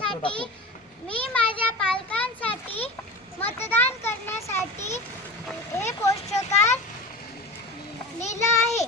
पालकांसाठी मी माझ्या पालकांसाठी मतदान करण्यासाठी हे पोस्टकार्ड लिहिलं आहे.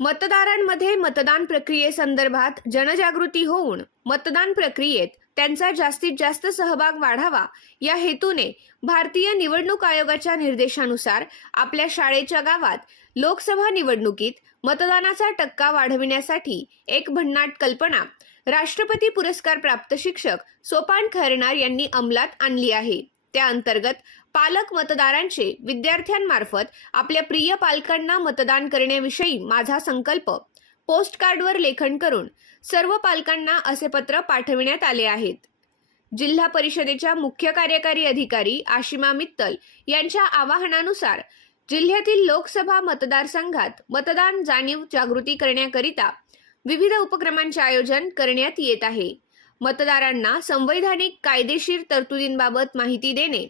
मतदारांमध्ये मतदान प्रक्रियेसंदर्भात जनजागृती होऊन मतदान प्रक्रियेत त्यांचा जास्तीत जास्त सहभाग वाढावा या हेतूने भारतीय निवडणूक आयोगाच्या निर्देशानुसार आपल्या शाळेच्या गावात लोकसभा निवडणुकीत मतदानाचा टक्का वाढविण्यासाठी एक भन्नाट कल्पना राष्ट्रपती पुरस्कार प्राप्त शिक्षक सोपान खैरनार यांनी अंमलात आणली आहे. त्या अंतर्गत पालक मतदारांचे विद्यार्थ्यांमार्फत आपल्या प्रिय पालकांना मतदान करण्याविषयी माझा संकल्प. पोस्ट कार्डवर लेखन करून सर्व पालकांना असे पत्र पाठविण्यात आले आहेत. जिल्हा परिषदेच्या मुख्य कार्यकारी अधिकारी आशिमा मित्तल यांच्या आवाहनानुसार जिल्ह्यातील लोकसभा मतदारसंघात मतदान जाणीव जागृती करण्याकरिता विविध उपक्रमांचे आयोजन करण्यात येत आहे. मतदारांना संवैधानिक कायदेशीर तरतुदींबाबत माहिती देणे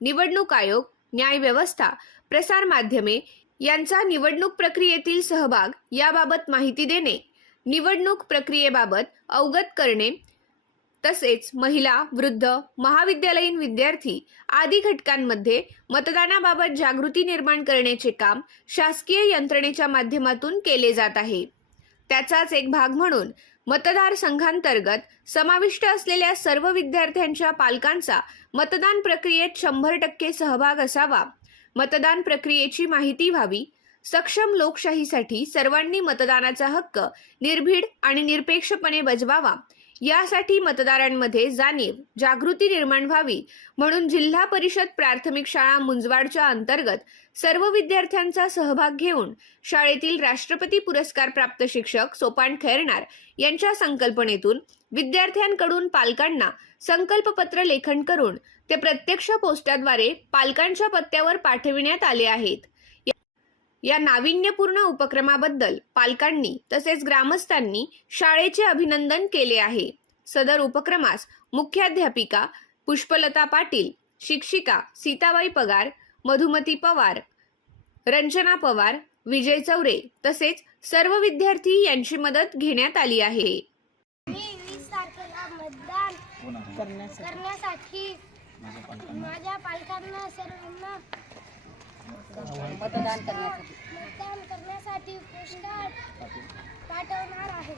निवडणूक आयोग न्यायव्यवस्था प्रसारमाध्यमे प्रसार माध्यमे यांचा निवडणूक प्रक्रियेतील सहभाग याबाबत माहिती देणे निवडणूक प्रक्रियेबाबत अवगत करणे तसेच महिला वृद्ध महाविद्यालयीन विद्यार्थी आदी घटकांमध्ये मतदानाबाबत जागृती निर्माण करण्याचे काम शासकीय यंत्रणेच्या माध्यमातून केले जात आहे. त्याचाच एक भाग म्हणून मतदारसंघांतर्गत समाविष्ट असलेल्या सर्व विद्यार्थ्यांच्या पालकांचा मतदान प्रक्रियेत शंभर टक्के सहभाग असावा. मतदान प्रक्रियेची माहिती व्हावी. सक्षम लोकशाहीसाठी सर्वांनी मतदानाचा हक्क निर्भीड आणि निरपेक्षपणे बजवावा. यासाठी मतदारांमध्ये जाणीव जागृती निर्माण व्हावी म्हणून जिल्हा परिषद प्राथमिक शाळा मुंजवाडच्या अंतर्गत सर्व विद्यार्थ्यांचा सहभाग घेऊन शाळेतील राष्ट्रपती पुरस्कार प्राप्त शिक्षक सोपान खैरणार यांच्या संकल्पनेतून विद्यार्थ्यांकडून पालकांना संकल्पपत्र लेखन करून ते प्रत्यक्ष पोस्टाद्वारे पालकांच्या पत्त्यावर पाठविण्यात आले आहेत. या नाविन्यपूर्ण उपक्रमाबद्दल पालकांनी तसेच ग्रामस्थांनी शाळेचे अभिनंदन केले आहे. सदर उपक्रमास मुख्याध्यापिका पुष्पलता पाटील शिक्षिका सीताबाई पगार मधुमती पवार रंजना पवार विजय चौरे तसेच सर्व विद्यार्थी यांची मदत घेण्यात आली आहे. तारखेला मतदान करण्यासाठी माझ्या पालकांना सर्वांना मतदान करण्यासाठी. पोस्टकार्ड पाठवणार आहे.